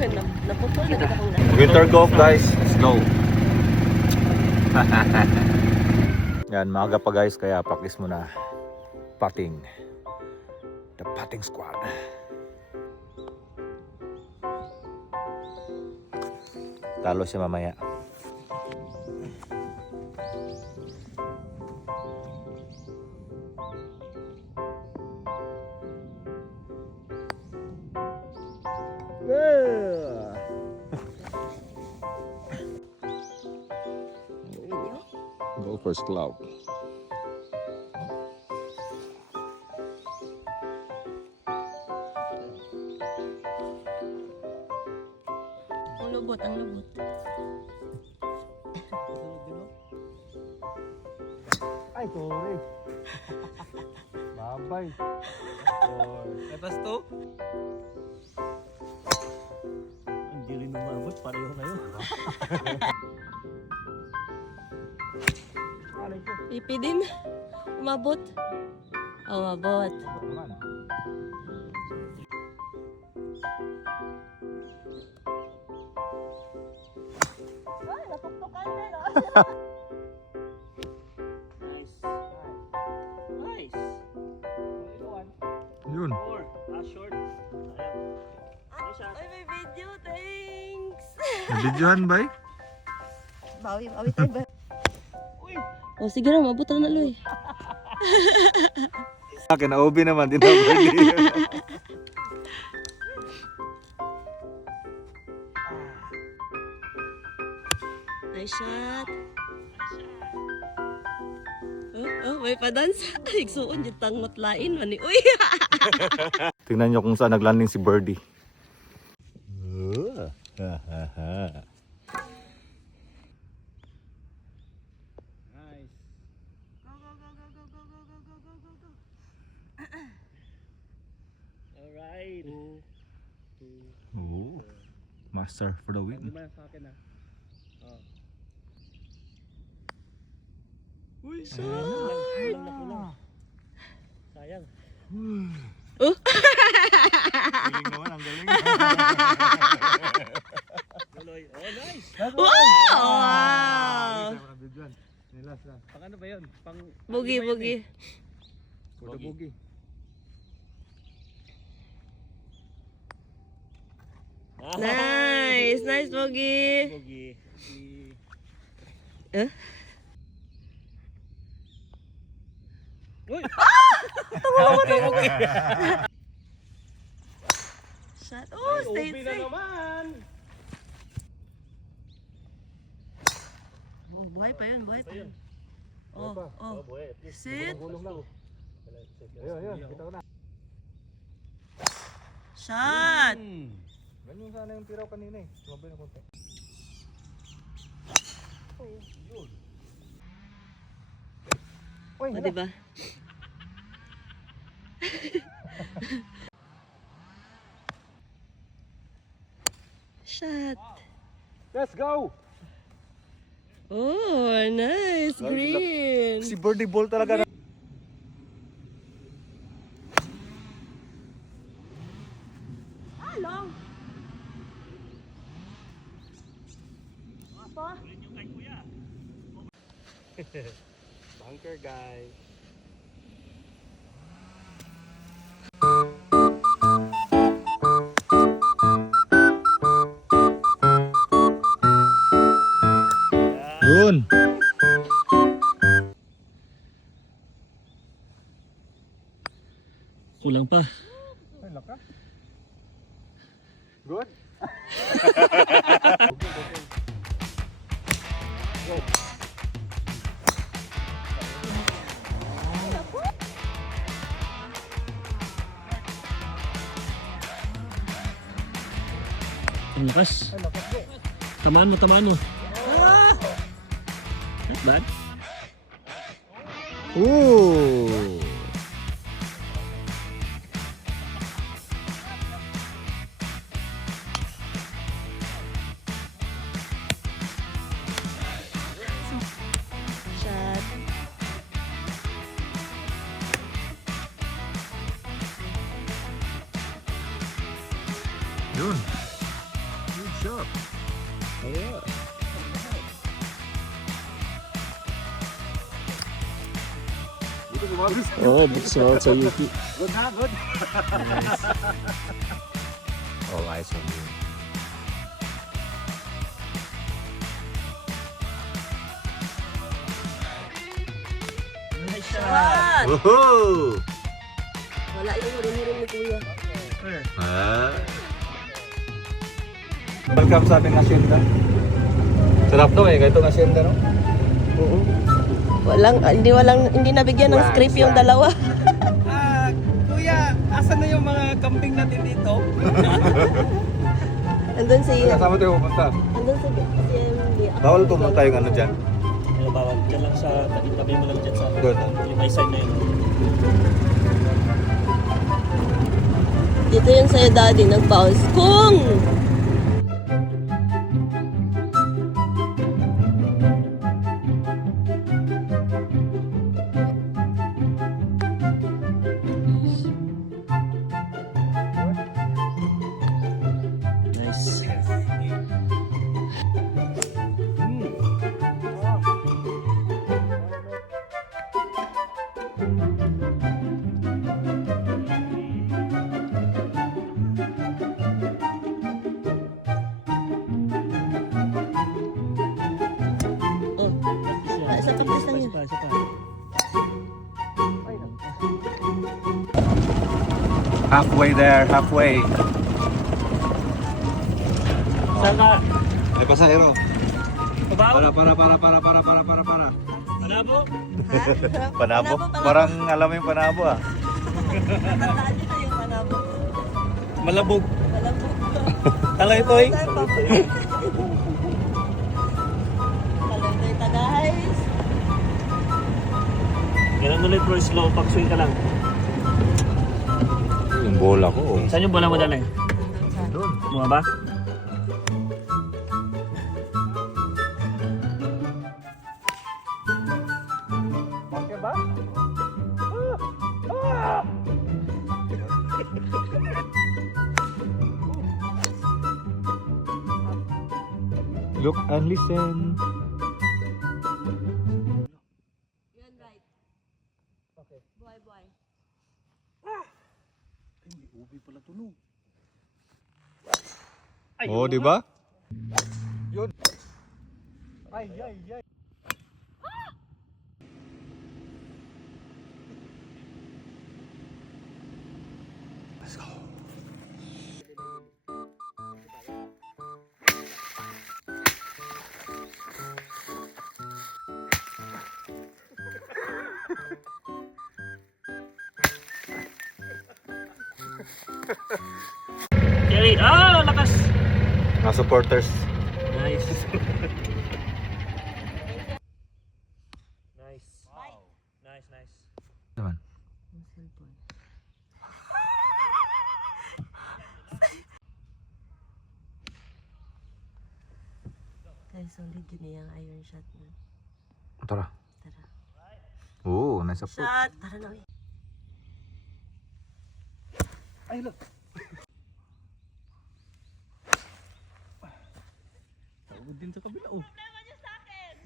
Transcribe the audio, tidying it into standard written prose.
Naputol na dito kung Winter golf guys, snow. Yan, maaga pa guys, kaya practice muna putting. The putting squad. Talo siya mamaya. Golfer's club. ang lubot. Ay, sorry. Babay. Ay, basto? Hindi rin umabot, pareho kayo. Pipi din. Umabot. Umabot. Ay, napuktukan din. Nice. Nice. Yun. Four. Last short. Nice shot. Ay, may video. Thanks. Nabidyohan ba eh? Bawi tayo ba? O sige na, mabot na Loy. Akin, na-OB naman, di na bali. Nice shot. May pa-dance. Igsuon yung tangot lain. Mani, uy. Tingnan nyo kung saan naglanding si Birdie. Nice. Go. Alright. Ooh. Master for the win. Lima sa akin ah. Oh. Uy, kulang. Sayang. Galing naman, ang galing. Tuloy. Oh, nice. Wow! Pang ano ba yun? Pang Bugi. For the boogie. Nice Bugi. Bugi. Uy! Okay. Shot. Oh, stay Ubi na safe. naman. Oh, buhay pa yun. Oh. Buhay. At least Sit. gulong lang. Ayun, kita ko na. Shot. Ganyan sana yung tiraw kanina eh. Sumabay na konti. O, diba? Shot. Let's go! Oh, nice. Green. Si Birdie Ball talaga na. Long. Apa? Bunker guy. Yun! Kulang pa. Ay, laka. Good? Ang lakas. Tamaan mo. Not bad. Ooh! Shot. Yun. shot. Yeah. Oo, bukas sa Yuki. Good na, good. Nice. All eyes on you. Nice shot. Woohoo! Wala yung hurin-hurin ni Kuya. Ah. Welcome sa ating hacienda. Sarap to eh, kahit itong hacienda no? Oo. Hindi nabigyan ng script yung dalawa. Kuya, asan na yung mga camping natin dito? Andun si... Kasama tayo pupunta. Andun si MD. Bawal pumunta yung ano dyan. Bawal. Diyan lang sa tabi mo lang dyan sa Doon. yung may sign na yun. Dito yun sa'yo, Daddy. Nag-bounce. Kung! Nice. Oh. Sa kapis lang yun. Halfway there, halfway. Saan ka? May pasahero. Pabaw? Para. Malabo? Panabo? Parang alam mo yung panabo ah. Tandaan nyo na yung panabo. Malabog. Malambog. Talay toy. Talay ta guys. Ganun ulit bro, slow pag swing ka lang. Yung bola ko. Saan yung bola mo dali? Doon. Mga ba? Okay ba? Look and listen. Yun, right. Okay. Buhay. Hindi, ubi pala to no. Oh, di ba? Yun. Ay. Let's go. Jerry, lakas. Mga supporters. Nice. Nice. Wow. Nice. Naman. Yung cellphone. Guys, solid yun yung iron shot na. Tara. Tara. Oo, nice support. Shot! Tara na ulit. Ay, look. Tawag din sa kabila, oh. Problema niyo sa akin!